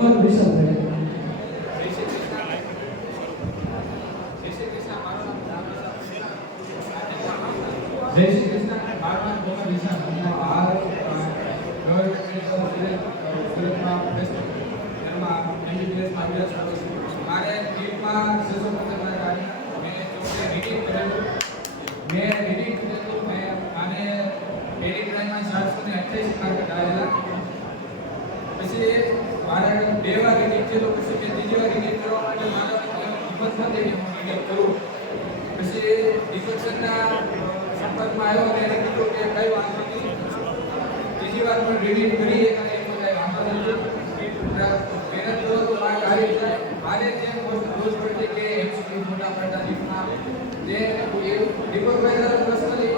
વિશાલ ભાઈ જય શ્રી કૃષ્ણ. મારું નામ ડોક્ટર વિશાલ. હાલ સુરતમાં એમાં MBBS અભ્યાસ કરું છું. મારે નીટમાં 650 માર્ક આવ્યા. મેં રીડિંગ કરેલું મેં આને એડિટ લાઈનમાં 728 માર્ક આવેલા. પછી મારે 2 વાર રીડિંગ થયેલું. પછી મેં ત્રીજી વાર રીડિંગ કરવા માટે મારા હિંમત નથી કે હું રીડિંગ કરું. પછી ડિફેક્શનના સંપર્કમાં આવ્યો અને એને કીધું કે કઈ વાંધો નહીં, ત્રીજી વાર પણ રીડિંગ કરી અને એમાં કઈ વાંધો નથી, મહેનત કરો તો માર્ક આવી જાય. મારે જે રોજ પડતી કે MCQ મોટા પડતા નીટમાં જે દીપકભાઈ પર્સનલી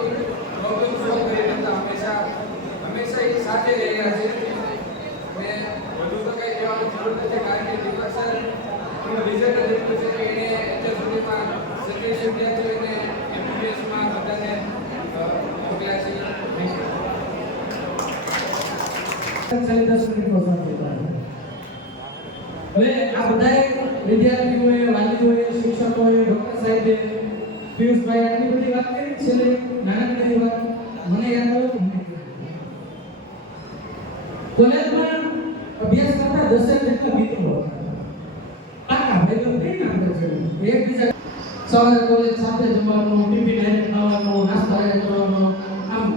પ્રોબ્લેમ સોલ્વ કરી દેતા હંમેશા એ સાથે રહ્યા છે. મેં વધુ તો કંઈ કહેવાની જરૂર નથી, કારણ કે દીપક સર રિઝલ્ટ જ એટલું છે કે એને અત્યાર સુધીમાં 27 વિદ્યાર્થીઓને MBBSમાં બધાને મોકલ્યા છે. હવે આ બધા વિદ્યાર્થીઓએ, વાલીઓએ, શિક્ષકોએ, ડોક્ટર સાહેબે, પિયુષભાઈ આટલી બધી વાત કરી. છેલ્લે નાનકડી વાત મને યાદ આવ્યું. કોલેજમાં અભ્યાસ કરતા 10 જેટલા મિત્રો પાકા ભેગો થઈને આપણે છે એકબીજા સવારે કોલેજ સાથે જવાનું, ટિફિન ડાયરેક્ટ ખાવાનું, નાસ્તો ડાયરેક્ટ કરવાનો, આમ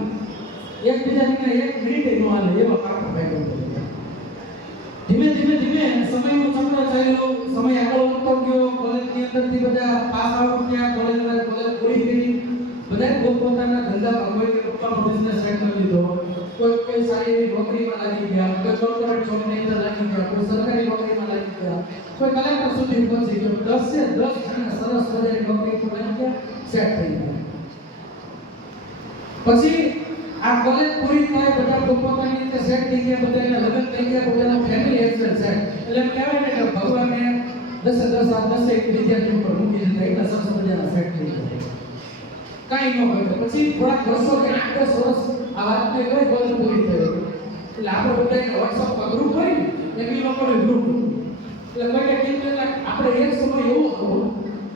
એકબીજાને 1 મિનિટ ન હાલે એવા પાકા ભેગો થયા. ધીમે સમયનો ચક્ર ચાલ્યો, સમય આગળ વધતો ગયો. કોલેજની અંદરથી બધા પાસ આઉટ થયા, કોલેજ પૂરી કરી. બધા પોતપોતાના ધંધામાં, કોઈ પપ્પાનો બિઝનેસ સેટ કરી લીધો, કોઈ સારી એવી નોકરીમાં લાગી ગયા, કોઈ કોર્પોરેટ જોબની અંદર લાગી ગયા, કોઈ સરકારી નોકરીમાં લાગી ગયા, કોઈ કલેક્ટર સુધી પહોંચી ગયો. 10 જણા સરસ મજાની નોકરી પર લાગી ગયા, સેટ થઈ ગયા. પછી આ કોલેજ પૂરી થાય, બધા પોતપોતાની રીતે સેટ થઈ ગયા, બધાના લગ્ન થઈ ગયા, બધાના ફેમિલી એક્સેલ સેટ. એટલે કહેવાય ને કે ભગવાને 10 વિદ્યાર્થીઓ પર મૂકી દીધા, એટલા સરસ મજાના સેટ થઈ ગયા. કાઈ ન હોય. પછી થોડાક વર્ષો કે 8-10 વર્ષ આ વાતને કઈ કોલેજ પૂરી થઈ એટલે આપણે બધા WhatsApp પર ગ્રુપ હોય ને, એમની લોકોને ગ્રુપ એટલે કોઈને કીધું એટલે આપણે એક સમય એવો હતો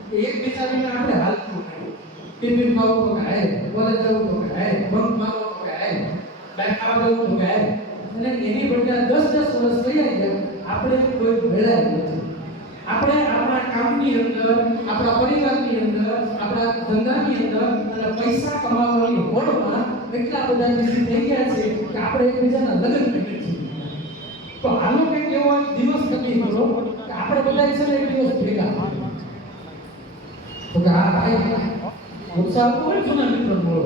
કે એક બિચારીને આપણે હાલતું ટિફિન ખાવું તો કે આય, કોલેજ જવું તો કે આય, બંક મારવો તો કે આય, બાઈક ખાવા જવું તો કે આય. અને એની બદલે 10 વર્ષ થઈ ગયા, આપણે કોઈ ભેળાય નથી. આપણે આપણા કામની અંદર, આપણા પરિવારની અંદર, આપણા ધંધાની અંદર અને પૈસા કમાવાની હોડમાં એટલા બધા બિઝી થઈ ગયા છે કે આપણે એકબીજાના લગ્ન કરી છીએ. તો આનો કંઈક એવો દિવસ નક્કી કરો કે આપણે બધા છે ને એક દિવસ ભેગા તો કે હા ભાઈ ઉત્સાહ કોઈ જૂના મિત્રો મળો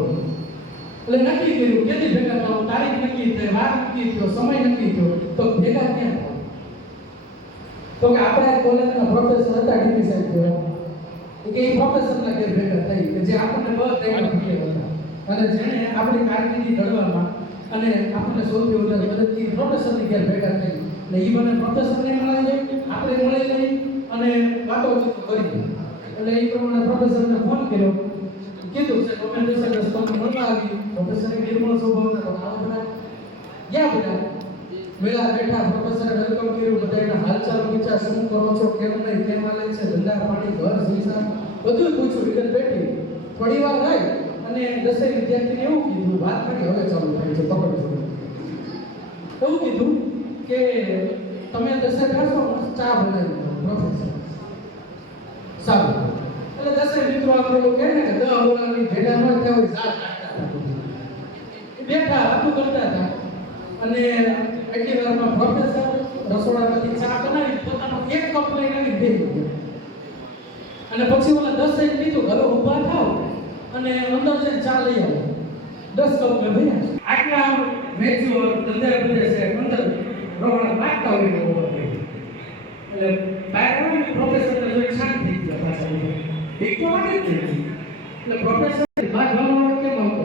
એટલે નક્કી કર્યું કેદી ભેગા થવું, તારીખ નક્કી થઈ, વાર નક્કી થયો, સમય નક્કી થયો. તો ભેગા ક્યાં થાય? તો કે આપણે કોલેજના પ્રોફેસર હતા ડીપી સાહેબ કે એ પ્રોફેસરના ઘેર ભેગા થઈ કે જે આપણને બધા હતા અને જેણે આપણી કારકિર્દી ઘડવામાં અને આપણને સૌથી વધારે મદદ કરી પ્રોફેસરની ઘેર ભેગા થઈ. એટલે એ મને પ્રોફેસરને મળે છે, આપણે મળે નહીં અને વાતો કરી. એટલે એ પ્રમાણે પ્રોફેસરને ફોન કર્યો, કીધું છે ડોક્યુમેન્ટેશન તમને મળવા આવી. પ્રોફેસરે નિર્મળ સ્વભાવ હતો, આવા બધા ગયા બધા વેલા બેઠા પ્રોફેસરે વેલકમ કર્યું, બધાના હાલચાલ પૂછ્યા, શું કરો છો, કેમ નહીં, કેમ હાલે છે, ધંધા પાણી, ઘર સંસાર બધું પૂછ્યું. વિગત બેઠી થોડી વાર રહી અને 10 વિદ્યાર્થીને એવું કીધું, વાત કરી હવે ચાલુ થાય છે, પકડજો. એવું કીધું કે તમે 10 બેસો, ચા બનાવી દો પ્રોફેસર. સારું. એટલે 10 મિત્રો આપણે કહે ને કે 10 ઓલાની ભેગા ન થયા હોય, સાત કાઢતા બેઠા વાતો કરતા હતા. અને એટલી વારમાં પ્રોફેસર રસોડામાંથી ચા બનાવી પોતાનો 1 કપ લઈને આવી થઈ ગયો. અને પછી ઓલા 10 કીધું હવે ઊભા થાવ અને અંદર જઈને ચા લઈ આવો. 10 કપ મે ભર્યા. આટલા વેચ્યો ધંધા બધે છે અંદર રવાડા લાગતા હોય ને એટલે બહાર આવીને પ્રોફેસરને જોઈ શાંત થઈ ગયા પાછા. એક તો વાગે જ નહીં. એટલે પ્રોફેસર વાત ભણવાનો કેમ આવતો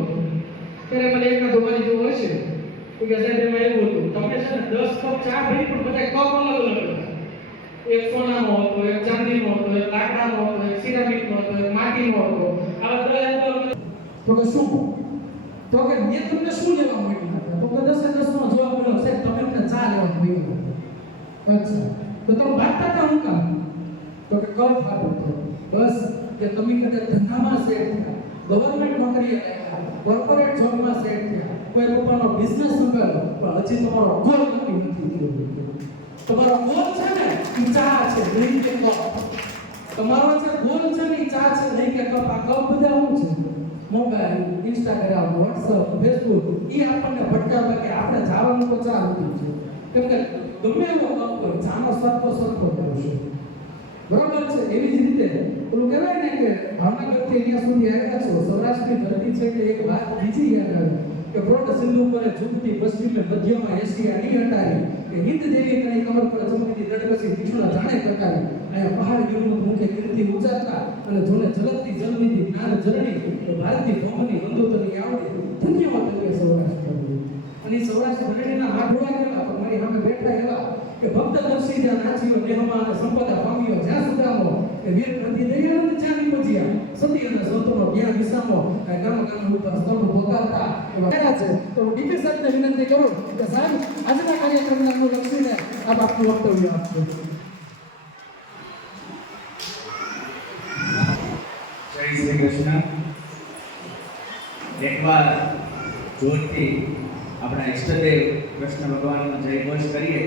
ત્યારે મને એકાદો મારી જેવો હશે કે સાહેબ એમાં એવું હતું, તમે છે ને 10 કપ ચા ભરી પણ બધા કપ અલગ અલગ હતા. એક સોનાનો હતો, એક ચાંદીનો હતો, એક લાકડાનો હતો, એક સિરામિકનો હતો, એક માટીનો હતો. આવા 10 તો કે શું? તો કે મેં તમને શું લેવા માંગ્યું? તો કે 10 નો જવાબ મળ્યો, સાહેબ તમે મને ચા લેવા માંગ્યું. અચ્છા, તો તમે વાંચતા હતા હું કામ? તો કે કળ ફાટું થયું. બસ કે તમે કદાચ ધંધામાં સેટ થયા, ગવર્મેન્ટ નોકરીએ લાગ્યા, કોર્પોરેટ જોબમાં સેટ થયા, કોઈ પોતાનો બિઝનેસ સંભાળો, પણ હજી તમારો ગોલ નક્કી નથી થયો. તમારો ગોલ છે ને એ ચા છે, નહીં કે કપ. તમારો જે ગોલ છે ને એ ચા છે, નહીં કે કપ. આ કપ બધા શું છે? મોબાઈલ, ઇન્સ્ટાગ્રામ, વોટ્સઅપ, ફેસબુક, એ આપણને ભટકાવે કે આપણે જવાનું તો ચા નથી છે. કેમ કે ગમે એવો કપ હોય, ચાનો સ્વાદ તો સરખો થયો છે. બરાબર છે. એવી જ રીતે પેલું કહેવાય ને કે ભાવનગરથી અહીંયા સુધી આવ્યા છો, સૌરાષ્ટ્રની ધરતી છે કે એક વાત બીજી યાદ આવે કે પ્રોટ સિંધુ પર ઝૂકતી પશ્ચિમે મધ્યમાં એશિયા ની હટારી કે હિન્દ દેવી કઈ કમર પર ચમકતી દડબસી પીછુડા જાણે પ્રકારે અહીંયા પહાડ ગીરનું મુખે કીર્તિ ઉજારતા અને જોને જલકતી જલનિધિ જ્ઞાન જરણી તો ભારતી ભૌમની બંધુતની આવડે ધન્યવાદ કરીએ સૌરાષ્ટ્ર. અને સૌરાષ્ટ્ર ધરણીના હાડોળા કેવા પણ મારી સામે બેઠા એવા કે ભક્ત દર્શી જ્યાં નાચીઓ નેહમાં અને સંપદા પામ્યો જ્યાં સુદામો કે વીર પ્રતિ દયાનંદ ચાની પજ્યા સતી અને સંતોનો જ્ઞાન વિસામો ગરમ ગરમ ઉપર સ્તંભ પોકારતા એવા છે. તો ડીપી સાહેબને વિનંતી કરું કે સાહેબ આજના કાર્યક્રમના અનુલક્ષીને આપ આપનું વક્તવ્ય આપજો. જય શ્રી કૃષ્ણ. એકવાર જોરથી આપણા ઈષ્ટદેવ કૃષ્ણ ભગવાનનો જય ઘોષ કરીએ,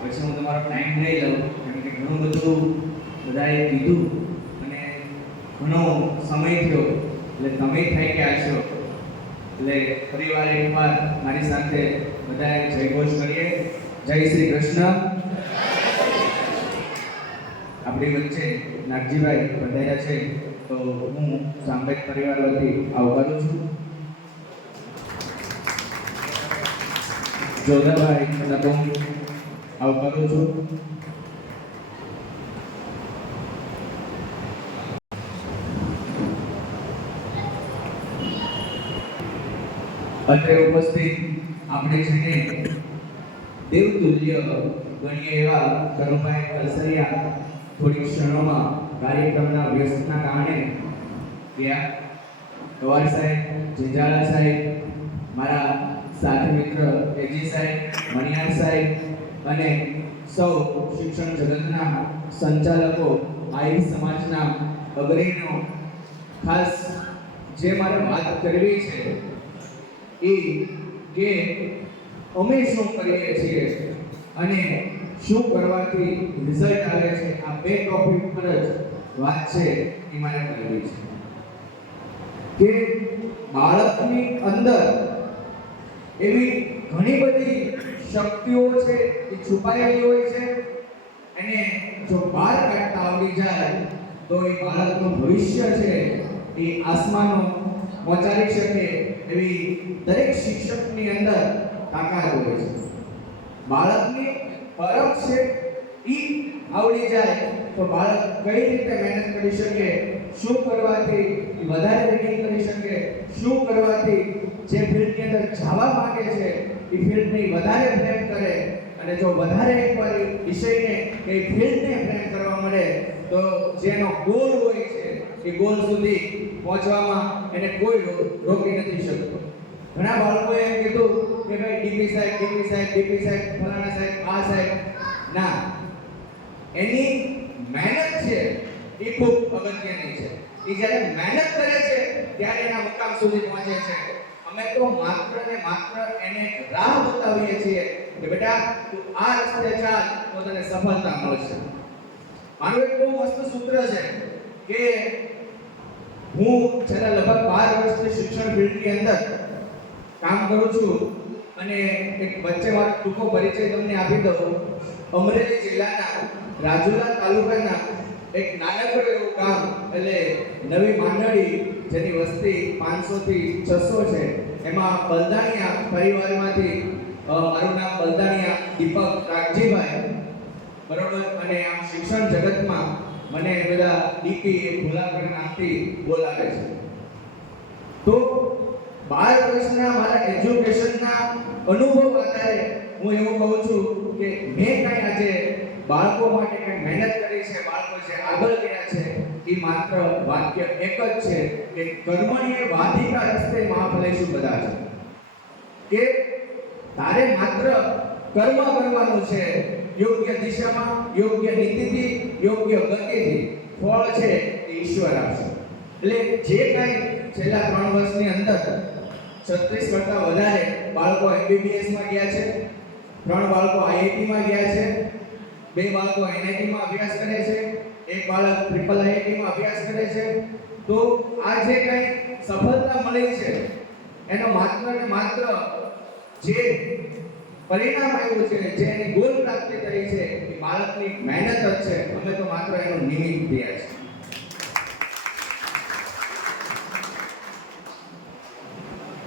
પછી હું તમારો ટાઈમ લઈ લઉં, કેમ કે ઘણું બધું બધાએ કીધું અને ઘણો સમય થયો એટલે તમે થઈ ગયા છો. એટલે ફરીવાર એકવાર મારી સાથે બધાએ જય ઘોષ કરીએ. જય શ્રી કૃષ્ણ. આપણી વચ્ચે નાગજીભાઈ પધાર્યા છે, તો હું સાંભેદ પરિવાર વતી આવકારું છું. જોધાભાઈ નકુમ આવકારું છું. અત્રે ઉપસ્થિત આપણે જેને દેવતુલ્ય ગણીએ એવા કરુભાઈ કલસરિયા થોડી ક્ષણોમાં કાર્યક્રમના વ્યસ્તના કારણે ગયા. ગવાર સાહેબ, જીંજાળા સાહેબ, મારા સાથી મિત્ર એજી સાહેબ, મણિયાર સાહેબ અને સૌ શિક્ષણ જગતના સંચાલકો, આહિર સમાજના અગ્રણીઓ, ખાસ જે મારે વાત કરવી છે એ કે અમે શું કરીએ છીએ અને શું કરવાથી રિઝલ્ટ આવે છે. આ બે ટોપિક પર જ વાત છે એ મારે કરવી છે કે બાળકની અંદર એવી ઘણી બધી શક્તિઓ છે એ છુપાયેલી હોય છે, અને જો બહાર કાઢતા આવડી જાય તો એ બાળકનું ભવિષ્ય છે એ આસમાનો પહોંચાડી શકે એવી દરેક શિક્ષકની અંદર તાકાત હોય છે. બાળકની પરખ છે એ આવડી જાય તો બાળક કઈ રીતે મહેનત કરી શકે, શું કરવાથી વધારે રેડિંગ કરી શકે, શું કરવાથી જે ફિલ્ડની અંદર જવા માંગે છે એ ફિલ્ડને વધારે પ્રેમ કરે, અને જો વધારે એકવાર વિષયને કે ફિલ્ડને પ્રેમ કરવા મળે તો જેનો ગોલ હોય છે એ ગોલ સુધી પહોંચવામાં એને કોઈ રોકી નથી શકતો. ઘણા બાળકોએ એમ કીધું કે ભાઈ ડીપી સાહેબ, ફલાણા સાહેબ, આ સાહેબ. ના, એની મહેનત છે એ ખૂબ અગત્યની છે. એ જ્યારે મહેનત કરે છે ત્યારે એના મુકામ સુધી પહોંચે છે. અમે તો માત્ર ને માત્ર એને રાહ બતાવીએ છીએ કે બેટા તું આ રસ્તે ચાલ તો તને સફળતા મળશે. મારું એક બહુ મસ્ત સૂત્ર છે કે હું છેલ્લા લગભગ 12 વર્ષથી શિક્ષણ ફિલ્ડની અંદર કામ કરું છું, અને એક વચ્ચે મારો ટૂંકો પરિચય તમને આપી દઉં. અમરેલી જિલ્લાના રાજુલા તાલુકાના એક નાનકડું એવું ગામ એટલે નવી માંડળી, જેની વસ્તી 500 થી 600 છે, એમાં બલદાણિયા પરિવારમાંથી મારું નામ બલદાણિયા દીપક રાગજીભાઈ, બરોબર. અને આમ શિક્ષણ જગતમાં મને બધા ડીપી ભૂલાકર નામથી બોલાવે છે. તો 12 વર્ષના મારા એજ્યુકેશનના અનુભવ આધારે હું એવું કહું છું કે મેં કાંઈ આજે બાળકો માટે કંઈ મહેનત કરી છે, બાળકો જે આગળ ગયા છે એ માત્ર વાક્ય એક જ છે કે કર્મણીય વાધિકા રસ્તે મહાફલેષુ બધા છે, કે તારે માત્ર કર્મ કરવાનું છે. યોગ્ય દિશામાં, યોગ્ય નીતિથી, યોગ્ય ગતિથી ફળ છે એ ઈશ્વર આપશે. એટલે જે કાંઈ છેલ્લા 3 વર્ષની અંદર 36 કરતા વધારે બાળકો MBBS માં ગયા છે, 3 બાળકો IIT માં ગયા છે, 2 બાળકો NIT માં અભ્યાસ કરે છે, 1 બાળક ટ્રિપલ IIT માં અભ્યાસ કરે છે. તો આ જે કંઈ સફળતા મળી છે એનો માત્ર ને માત્ર જે પરિણામ આવ્યું છે, જે એની ગોલ પ્રાપ્તિ થઈ છે એ બાળકની મહેનત જ છે. અમે તો માત્ર એનું નિમિત્ત થયા છે.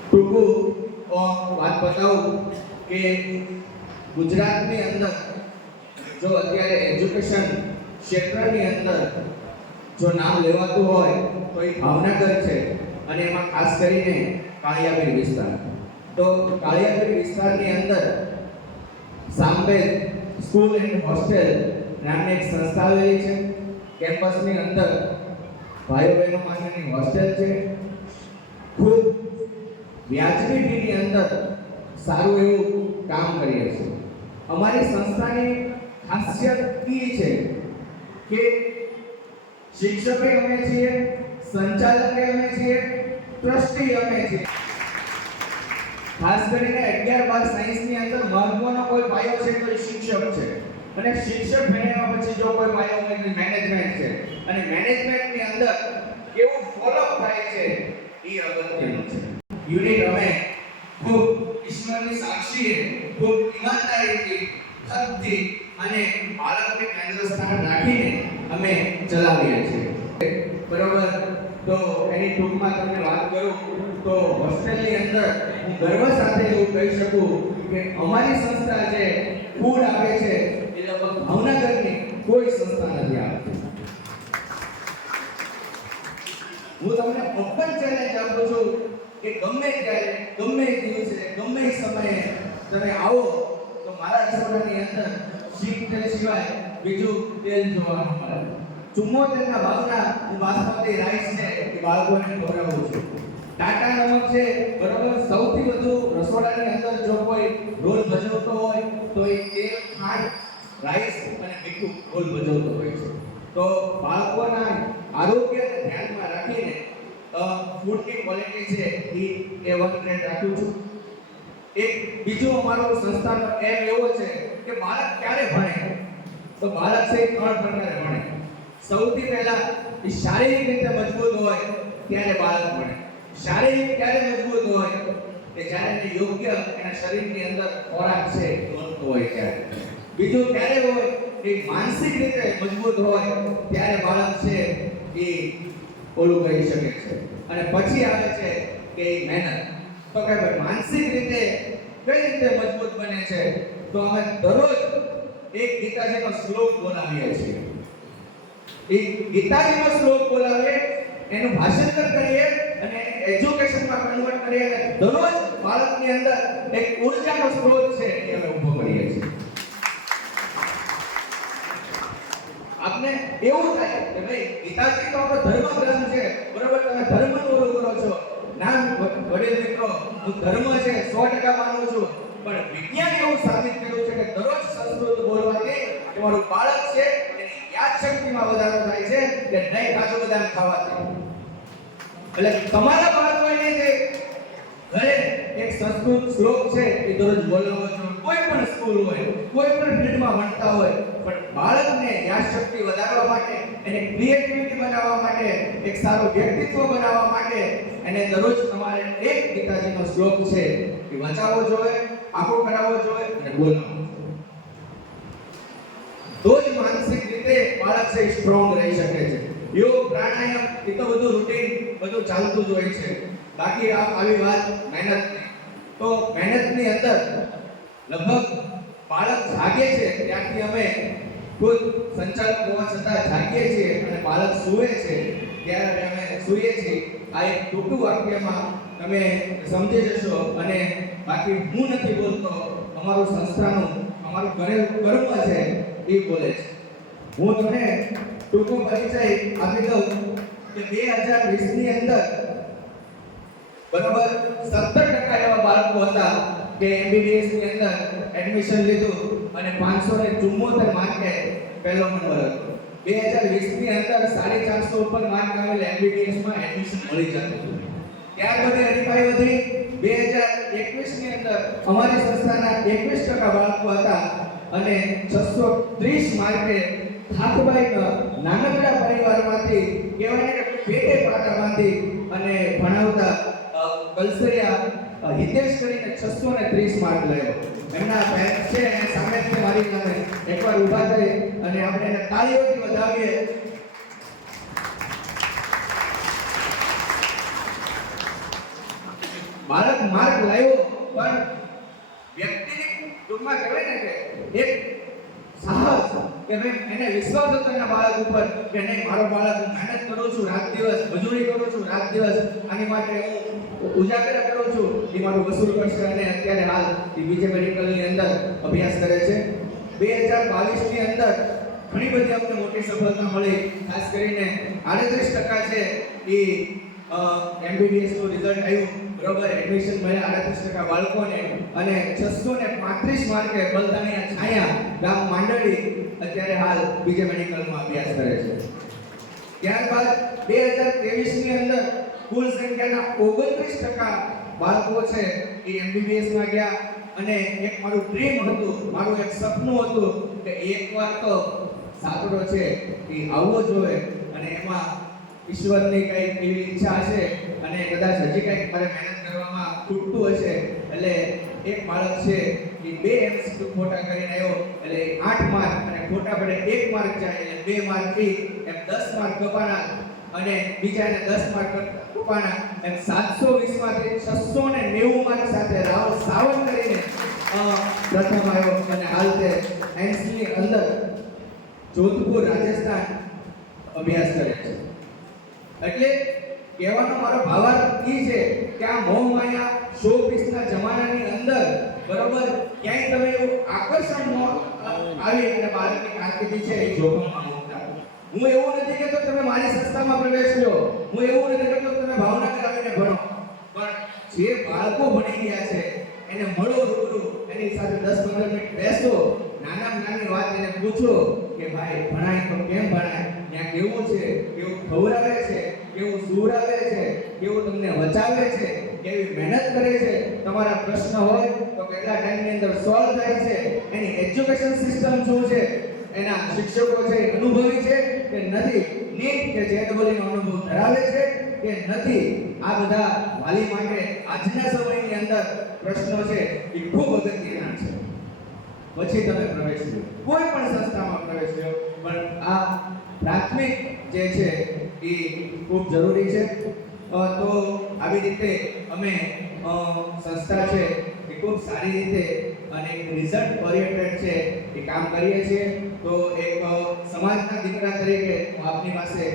ટૂંકું વાત બતાવું કે ગુજરાતની અંદર જો અત્યારે એજ્યુકેશન ક્ષેત્રની અંદર જો નામ લેવાતું હોય તો એ ભાવનગર છે, અને એમાં ખાસ કરીને કાળિયાબીર વિસ્તાર. તો કાળિયાબીર વિસ્તારની અંદર સાંબેદ સ્કૂલ એન્ડ હોસ્ટેલ નામની એક સંસ્થા આવેલી છે. કેમ્પસની અંદર ભાઈઓ બહેનો માટેની હોસ્ટેલ છે. ખૂબ વ્યાજબી ફીની અંદર સારું એવું કામ કરીએ છીએ. અમારી સંસ્થાની ખાસિયત એ છે કે શિક્ષકે અમે છીએ, સંચાલકે અમે છીએ, ટ્રસ્ટી અમે છીએ. ખાસ કરીને 11-12 સાયન્સની અંદર મહત્વનો કોઈ પાયો છે તો એ શિક્ષક છે, અને શિક્ષક ભણ્યા પછી જો કોઈ પાયો હોય તો મેનેજમેન્ટ છે, અને મેનેજમેન્ટની અંદર કેવું ફોલોઅપ થાય છે એ અગત્યનું છે. યુનિટ અમે ખૂબ ઈશ્વરની સાક્ષીએ ખૂબ ઈમાનદારીથી, હકથી અને બાળકને કેન્દ્ર સ્થાન રાખીને અમે ચલાવીએ છીએ. બરોબર. તો એની ટૂંકમાં તમને વાત કરું તો હોસ્ટેલની અંદર હું ગર્વ સાથે એવું કહી શકું કે અમારી સંસ્થા જે ફૂડ આપે છે એ લગભગ ભાવનગરની કોઈ સંસ્થા નથી આપતી. હું તમને ઓપન ચેલેન્જ આપું છું કે ગમે ત્યારે, ગમે દિવસે, ગમે સમયે તમે આવો તો મારા રસોડાની અંદર શીખ તેલ સિવાય બીજું તેલ જોવા મળે. 74 ભાગના હું બાસમતી રાઈસ છે એ બાળકોને ખવડાવું છું. ટાટા નમક છે, બરોબર. સૌથી વધુ રસોડાની અંદર જો કોઈ રોલ ભજવતો હોય તો એ તેલ, ખાંડ, રાઈસ અને મીઠું રોલ ભજવતો હોય છે. તો બાળકોના આરોગ્યને ધ્યાનમાં રાખીને ફૂડની ક્વોલિટી છે એ A1 ગ્રેડ રાખું છું. એક બીજું અમારો સંસ્થાનો એમ એવો છે કે બાળક ક્યારે ભણે તો બાળક છે 3 પ્રકારે ભણે. સૌથી પહેલા એ શારીરિક રીતે મજબૂત હોય ત્યારે બાળક ભણે. શારીરિક ક્યારે મજબૂત હોય કે જ્યારે એને યોગ્ય એના શરીરની અંદર ખોરાક છે મળતો હોય ત્યારે. બીજું ક્યારે હોય કે માનસિક રીતે મજબૂત હોય ત્યારે બાળક છે એ ઓલું કહી શકે છે. અને પછી આવે છે કે એ મહેનત. તો કે ભાઈ માનસિક રીતે કઈ રીતે મજબૂત બને છે તો અમે દરરોજ એક ગીતાજીનો શ્લોક બોલાવીએ છીએ. એ ગીતાજીનો શ્લોક બોલાવીએ, એનું ભાષાંતર કરીએ અને એજ્યુકેશનમાં કન્વર્ટ કરીએ અને દરરોજ બાળકની અંદર એક ઊર્જાનો સ્ત્રોત છે એ અમે ઊભો કરીએ છીએ. આપને એવું થાય કે ભાઈ ગીતાજી તો આપણો ધર્મ ગ્રંથ છે, બરોબર. તમે ધર્મનું ઓલું કરો છો. ના વડીલ મિત્રો, હું ધર્મ છે 100% માનું છું, પણ વિજ્ઞાન એવું સાબિત કર્યું છે કે દરરોજ સંસ્કૃત બોલવાથી તમારું બાળક છે એની યાદ શક્તિમાં વધારો થાય છે કે નહીં કાજુ બદામ ખાવાથી. એટલે તમારા બાળકોને જે ઘરે એક સંસ્કૃત શ્લોક છે એ દરરોજ બોલવો જોઈએ. કોઈ પણ સ્કૂલ હોય, કોઈ પણ ફીલ્ડમાં ભણતા હોય, પણ બાળકને યાદ શક્તિ વધારવા માટે, એને ક્રિએટિવિટી બનાવવા માટે, એક સારું વ્યક્તિત્વ બનાવવા માટે એને દરરોજ તમારે એક ગીતાજીનો શ્લોક છે એ વાંચવો જોઈએ, આખો કરાવવો જોઈએ અને બોલવો. તો જ માનસિક રીતે બાળક છે સ્ટ્રોંગ રહી શકે છે. યોગ, પ્રાણાયામ એ તો બધું રૂટીન બધું ચાલતું જ હોય છે. બાકી આવી વાત મહેનતની. તો મહેનતની અંદર લગભગ બાળક જાગે છે ત્યારથી અમે ખુદ સંચાલક હોવા છતાં જાગીએ છીએ અને બાળક સૂવે છે ત્યારે અમે સૂઈએ છીએ. આ એક ટૂંકું વાક્યમાં તમે સમજી જશો. અને બાકી હું નથી બોલતો, અમારું સંસ્થાનું અમારું કર્મ છે એ બોલે છે. હું તમને ટૂંકો પરિચય આપી દઉં કે 2020 ની અંદર બરાબર 17% એવા બાળકો હતા કે MBBS ની અંદર એડમિશન લીધું અને 574 માર્કે પહેલો નંબર હતો. 2020 ની અંદર 450 ઉપર માર્ક આવેલ MBBS માં એડમિશન મળી જતું હતું. ત્યાર પછી હરીફાઈ વધી. 2021 ની અંદર અમારી સંસ્થાના 21% બાળકો હતા અને 630 માર્કે થાકબાઈ નાનકડા પરિવારમાંથી કહેવાય ને કે પેટે પાટામાંથી અને ભણાવતા કલસરિયા હિતેશ કરીને 630 માર્ક લાવ્યો. એમના પેરેન્ટ્સ છે એને સામે છે મારી સામે એકવાર ઊભા થઈ અને આપણે એને તાળીઓથી વધાવીએ. બાળક માર્ક લાવ્યો પણ વ્યક્તિની ટૂંકમાં કહેવાય ને કે એક સાહસ કે ભાઈ એને વિશ્વાસ હતો એના બાળક ઉપર કે નહીં મારો બાળક હું મહેનત કરું છું રાત દિવસ મજૂરી કરું છું રાત દિવસ આની માટે હું ઉજાગર કરું છું એ મારું વસૂલ કરશે અને અત્યારે હાલ એ બીજે મેડિકલની અંદર અભ્યાસ કરે છે. 2022 ની અંદર ઘણી બધી અમને મોટી સફળતા મળી. ખાસ કરીને 38% છે એ MBBS નું રિઝલ્ટ આવ્યું બરોબર. એડમિશન મળ્યા 38% બાળકોને અને 635 માર્કે બલદાનિયા છાયા ગામ માંડળી અત્યારે હાલ બીજે મેડિકલમાં અભ્યાસ કરે છે. ત્યારબાદ 2023 ની અંદર કુલ સંખ્યાના 29% બાળકો છે એ MBBS માં ગયા અને એક મારું ડ્રીમ હતું, મારું એક સપનું હતું કે એકવાર તો સાતડો છે એ આવવો જોઈએ અને એમાં ઈશ્વરની કઈ એવી ઈચ્છા હશે અને કદાચ હજી કંઈક મારે મહેનત કરવામાં ખૂટતું હશે એટલે એક બાળક છે એ 2 MCQ ખોટા કરીને આવ્યો એટલે 8 માર્ક અને ખોટા પડે 1 માર્ક જાય એટલે 2 માર્ક થી એમ 10 માર્ક કપાના અને બીજાને 10 માર્ક કપાના એમ 720 માંથી 690 માર્ક સાથે રાહુલ સાવંત કરીને પ્રથમ આવ્યો અને હાલ તે એન્સ ની અંદર જોધપુર રાજસ્થાન અભ્યાસ કરે છે. એટલે કહેવાનો મારો ભાવાર્થ એ છે કે આ મોહ માયા શો પીસના જમાનાની અંદર બરોબર ક્યાંય તમે એવું આકર્ષણ આવી અને બાળકની કારકિર્દી છે એ જોખમમાં મૂકતા. હું એવું નથી કહેતો તમે મારી સંસ્થામાં પ્રવેશ લો, હું એવું નથી કહેતો તમે ભાવનગર આવીને ભણો, પણ જે બાળકો ભણી ગયા છે એને મળો રૂબરૂ, એની સાથે 10-15 મિનિટ બેસો, નાની વાત એને પૂછો કે ભાઈ ભણાય તો કેમ ભણાય, ત્યાં કેવું છે, કેવું ખવડાવે છે, કેવું સુવડાવે છે, કેવું તમને વચાવે છે, કેવી મહેનત કરે છે, તમારા પ્રશ્ન હોય તો કેટલા ટાઈમની અંદર સોલ્વ થાય છે, એની એજ્યુકેશન સિસ્ટમ શું છે, એના શિક્ષકો છે અનુભવી છે કે નથી, નીટ કે જેડબલઈ નો અનુભવ ધરાવે છે કે નથી, આ બધા વાલી માટે આજના સમયની અંદર પ્રશ્નો છે એ ખૂબ અગત્યના છે. પછી તમે પ્રવેશ લો, કોઈ પણ સંસ્થામાં પ્રવેશ લો, પણ આ પ્રાથમિક જે છે એ ખૂબ જરૂરી છે. તો આવી રીતે અમે સંસ્થા છે એ ખૂબ સારી રીતે અને રિઝલ્ટ ઓરિએન્ટેડ છે એ કામ કરીએ છીએ. તો એક સમાજના દીકરા તરીકે હું આપની પાસે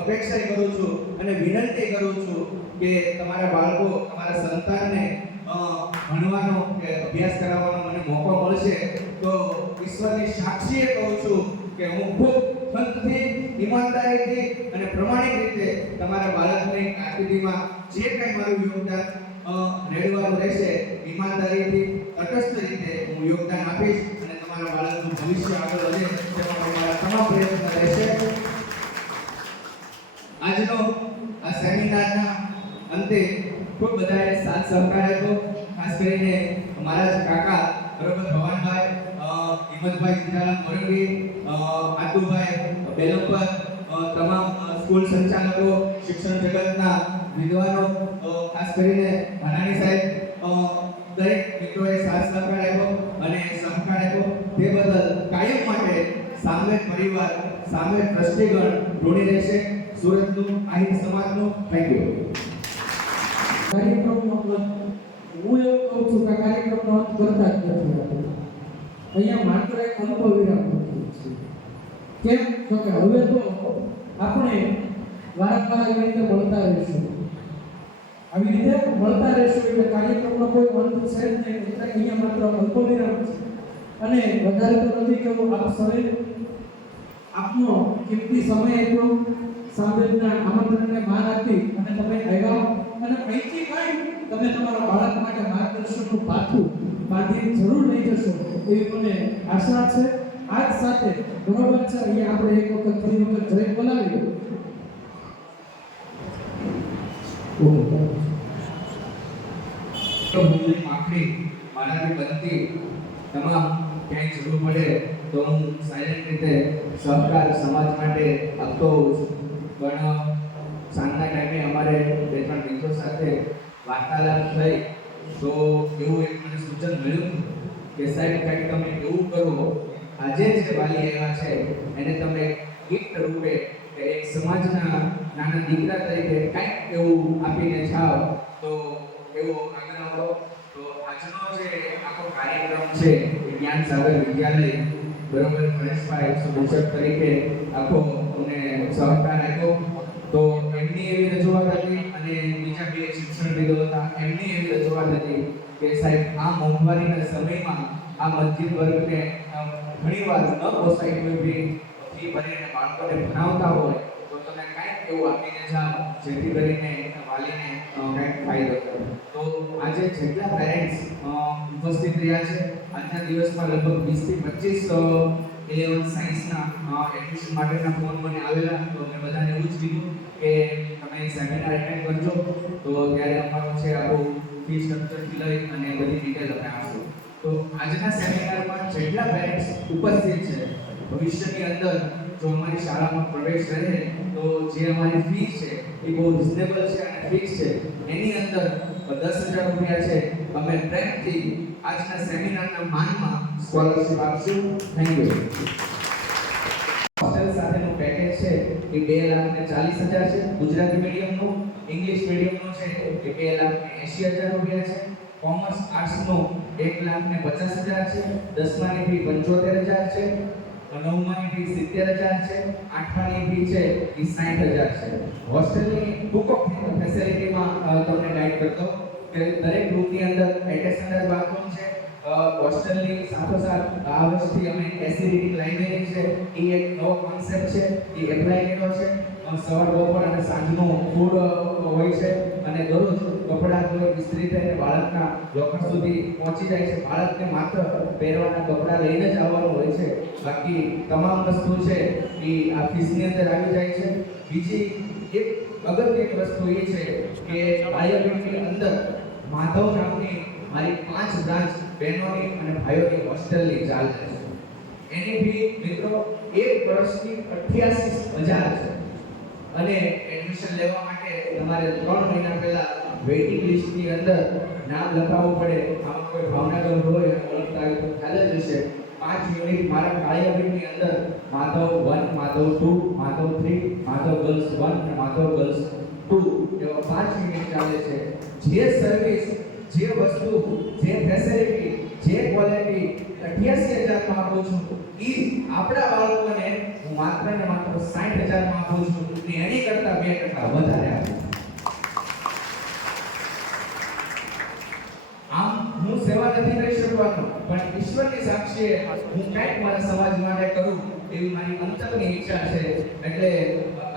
અપેક્ષા કરું છું અને વિનંતી કરું છું કે તમારા બાળકો, તમારા સંતાનને ભણવાનો કે અભ્યાસ કરાવવાનો મને મોકો મળશે તો ઈશ્વરની સાક્ષીએ કહું છું કે હું ખૂબ ખંતથી, ઈમાનદારીથી અને પ્રમાણિક રીતે તમારા બાળકની કારકિર્દીમાં જે કંઈ મારું યોગદાન રેડવાનું રહેશે ઈમાનદારીથી, તટસ્થ રીતે હું યોગદાન આપીશ અને તમારા બાળકનું ભવિષ્ય આગળ વધે તેમાં મારા તમામ પ્રયત્ન રહેશે. આજનો આ સેમિનારના અંતે ખૂબ બધાએ સાથ સહકાર આપ્યો. ખાસ કરીને મારા જ કાકા બરોબર ભવાનભાઈ, હિંમતભાઈ સીતારામ મોરંગી, આતુભાઈ બેલંપર, તમામ સ્કૂલ સંચાલકો, શિક્ષણ જગતના વિદ્વાનો, ખાસ કરીને ભાનાણી સાહેબ, દરેક મિત્રોએ સાથ સહકાર આપ્યો અને સહકાર આપ્યો તે બદલ કાયમ માટે સામે પરિવાર, સામે ટ્રસ્ટીગણ ઋણી રહેશે. સુરતનું આહિર સમાજનું થેન્ક યુ. કાર્યક્રમનો હું એવું કહું છું કે કાર્યક્રમનો અંત કરતા જ નથી આપણે. અહીંયા માત્ર એક અલ્પવિરામ મૂકીએ છીએ. કેમ તો કે હવે તો આપણે વારંવાર આવી રીતે મળતા રહીશું. આવી રીતે મળતા રહીશું એટલે કાર્યક્રમનો કોઈ અંત છે જ નહીં. એટલે અહીંયા માત્ર અલ્પવિરામ છે અને વધારે તો નથી કે હું આપ સૌએ આપનો કિંમતી સમય આપ્યો, સાંભળના આમંત્રણને માન આપી અને તમે આવ્યા અને અહીંથી કાંઈ તમે તમારા બાળક માટે માર્ગદર્શનનું પાથું બાંધી જરૂર લઈ જશો એવી મને આશા છે. આજ સાથે બરોબર છે, અહીંયા આપણે એક વખત ફરી વખત જય બોલાવી તો ભૂલની માફી મારાથી બનતી તમામ ક્યાંય જરૂર પડે તો હું સાયલેન્ટ રીતે સહકાર સમાજ માટે આપતો હોઉં છું. પણ સાંજના ટાઈમે અમારે બે ત્રણ મિત્રો સાથે વાર્તાલાપ થઈ તો એવું એક મને સૂચન મળ્યું કે સાહેબ કંઈક તમે એવું કરો, આજે જે વાલી આવ્યા છે એને તમે ગિફ્ટ રૂપે કે એક સમાજના નાના દીકરા તરીકે કંઈક એવું આપીને જાઓ તો એવો આગ્રહ હતો. તો આજનો જે આખો કાર્યક્રમ છે એ જ્ઞાન સાગર વિદ્યાલય બરોબર ગણેશભાઈ સૂચક તરીકે આખો અમને સહકાર આપ્યો. તો એમની એવી રજૂઆત હતી અને બીજા બે શિક્ષણવિદો હતા, એમની એવી રજૂઆત હતી કે સાહેબ આ મોંઘવારીના સમયમાં આ મધ્યમ વર્ગને ઘણીવાર ન પોસાય કોઈ બી ફી ભરીને બાળકોને ભણાવતા હોય તો તમે કંઈક એવું આપીને જાઓ જેથી કરીને વાલીને કંઈક ફાયદો થાય. તો આજે જેટલા પેરેન્ટ્સ ઉપસ્થિત રહ્યા છે આજના દિવસમાં લગભગ 20 થી 25 11 સાયન્સના એડમિશન માટેના ફોન મને આવેલા. તો મેં બધાને એવું જ કીધું કે તમે સેમિનાર એટેન્ડ કરજો તો ત્યારે અમારું છે આખું ફી સ્ટ્રક્ચરથી લઈ અને બધી ડિટેલ અમે આપશું. તો આજના સેમિનારમાં જેટલા પેરેન્ટ્સ ઉપસ્થિત છે ભવિષ્યની અંદર જો અમારી શાળામાં પ્રવેશ રહે તો જે અમારી ફી છે એ બહુ રિઝનેબલ છે અને ફિક્સ છે. એની અંદર 10,000 રૂપિયા છે અમે પ્રેમથી આજના સેમિનારના માનમાં સ્કોલરશિપ આપશું. Thank you. હોસ્ટેલ સાથેનું પેકેજ છે એ 2,40,000 છે. ગુજરાતી મીડિયમનું, ઇંગ્લિશ મીડિયમનું છે એ 2,80,000 રૂપિયા છે. કોમર્સ આર્ટ્સનું 1,50,000 છે. 10માની ફી 75,000 છે. 9માની ફી 70,000 છે. 8માની ફી છે એ 60,000 છે. હોસ્ટેલની ટૂંક ફેસિલિટીમાં તમને ગાઈડ કરતો કે દરેક રૂમની અંદર એટેચ બાથરૂમ છે. હોસ્ટેલની સાથોસાથ આ વર્ષથી અમે એસિડિટી લાઇબ્રેરી છે એ એક નવો કોન્સેપ્ટ છે એ એપ્લાય કર્યો છે. સવાર બપોર અને સાંજનું ફૂડ હોય છે અને દરરોજ કપડાં ધોઈ ઇસ્ત્રી થઈને બાળકના લોકર સુધી પહોંચી જાય છે. બાળકને માત્ર પહેરવાના કપડાં લઈને જ આવવાનું હોય છે, બાકી તમામ વસ્તુ છે એ આ ફીસની અંદર આવી જાય છે. બીજી એક અગત્યની વસ્તુ એ છે કે બાયોબેંકની અંદર માધવ નામની મારી 5 બ્રાન્ચ બહેનોની અને ભાઈઓની હોસ્ટેલની ચાલે છે. એની ફી મિત્રો 1 વર્ષની 88,000 છે અને એડમિશન લેવા માટે તમારે 3 મહિના પહેલા વેઇટિંગ લિસ્ટની અંદર નામ લખાવવું પડે. આમાં કોઈ ભાવનગર હોય અને ઓળખતા હોય તો ખ્યાલ જ હશે. 5 યુનિટ મારા કાળિયાબીડની અંદર માધવ 1, માધવ 2, માધવ 3, માધવ ગર્લ્સ 1 અને માધવ ગર્લ્સ 2 એવા 5 યુનિટ ચાલે છે. જે સર્વિસ, જે વસ્તુ, જે ફેસિલિટી, જે ક્વોલિટી 88,000 માં આપું છું એ આપણા બાળકોને હું માત્ર ને માત્ર 60,000 માં આપું છું અને એની કરતા 2% વધારે આપું. આમ હું સેવા નથી કરી શકવાનો પણ ઈશ્વરની સાક્ષીએ હું કંઈક મારા સમાજ માટે કરું એવી મારી અંતરની ઈચ્છા છે. એટલે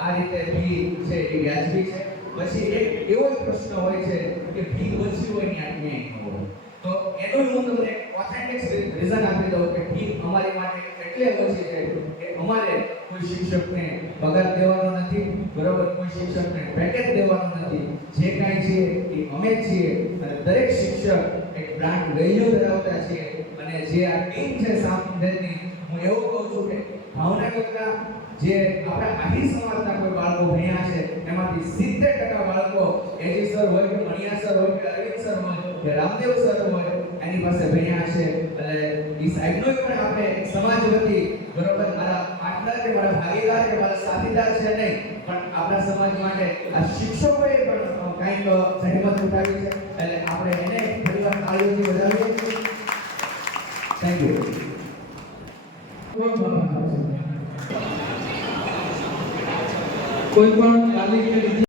આ રીતે ફી છે એ વ્યાજબી છે. પછી એક એવો પ્રશ્ન હોય છે કે ફી ઓછી હોય ને ન્યાય ન હોય, તો એનું હું તમને ઓથેન્ટિક રીઝન આપી દઉં કે ફી અમારી માટે એટલે ઓછી છે કે અમારે કોઈ શિક્ષકને પગાર દેવાનો નથી, બરોબર, કોઈ શિક્ષકને પેકેજ દેવાનો નથી. જે કાંઈ છે એ અમે જ છીએ અને દરેક શિક્ષક એક બ્રાન્ડ વેલ્યુ ધરાવતા છીએ. અને જે આ ટીમ છે સામંદરની, હું એવું કહું છું કે ભાવનગરના જે આપણા આહી સમાજના કોઈ બાળકો ભણ્યા છે એમાંથી 70% બાળકો એજી સર હોય કે મણિયા સર હોય કે અરવિંદ સર હોય કે રામદેવ સર હોય એની પાસે ભણ્યા છે. એટલે એ સાહેબનો પણ આપણે સમાજ વતી, બરોબર, મારા પાર્ટનર કે મારા ભાગીદાર કે મારા સાથીદાર છે નહીં, પણ આપણા સમાજ માટે આ શિક્ષકોએ પણ કંઈક જહેમત ઉઠાવી છે. એટલે આપણે એને ફરીવાર તાળીઓથી વધાવીએ. Thank you. કોઈ પણ વાલી કે